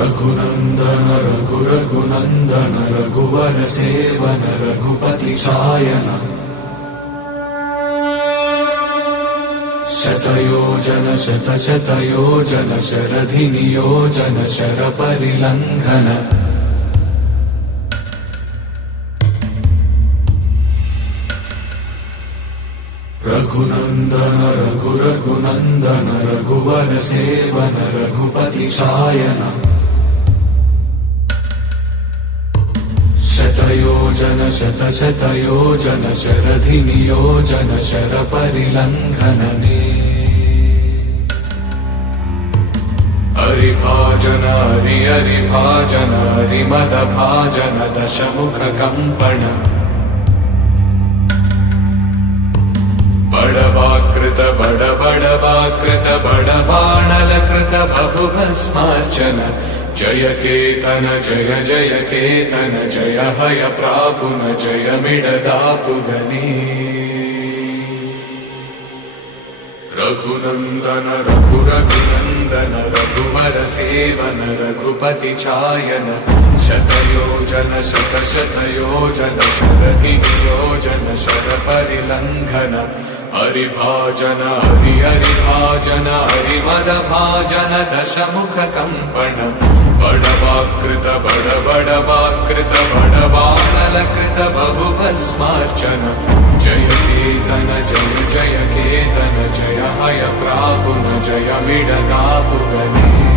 रघुनन्दन रघुनन्दन रघुवर seven Raghupati चायन शतयोजन शतशतयोजन शरधि नियोजन शरपरिलङ्घन रघुनन्दन रघुनन्दन रघुवर seven Raghupati चायन शतयोजन शतशतयोजन शरधि नियोजन शरपरिलङ्घनने हरिभाजन हरिभाजन हरिमदभाजन दशमुखकम्पण बड़वाकृत बड़वाकृत बड़बाणलकृत बहुभस्मार्चन जय केतन जय जय केतन जय हय प्रापुन जय मिडदापुगनी रघुनन्दन रघुनन्दन रघुवर सेवन रघुपति चायन शतयोजन शतशतयोजन शरधि नियोजन शरपरिलङ्घन हरिभाजन हरिभाजन हरिमदभाजन दशमुखकम्पण बड़वाकृत बड़वाकृत बड़बाणलकृत बहुभस्मार्चन जय केतन जय जय केतन जय हय प्रापुन जय मिडदापुगनी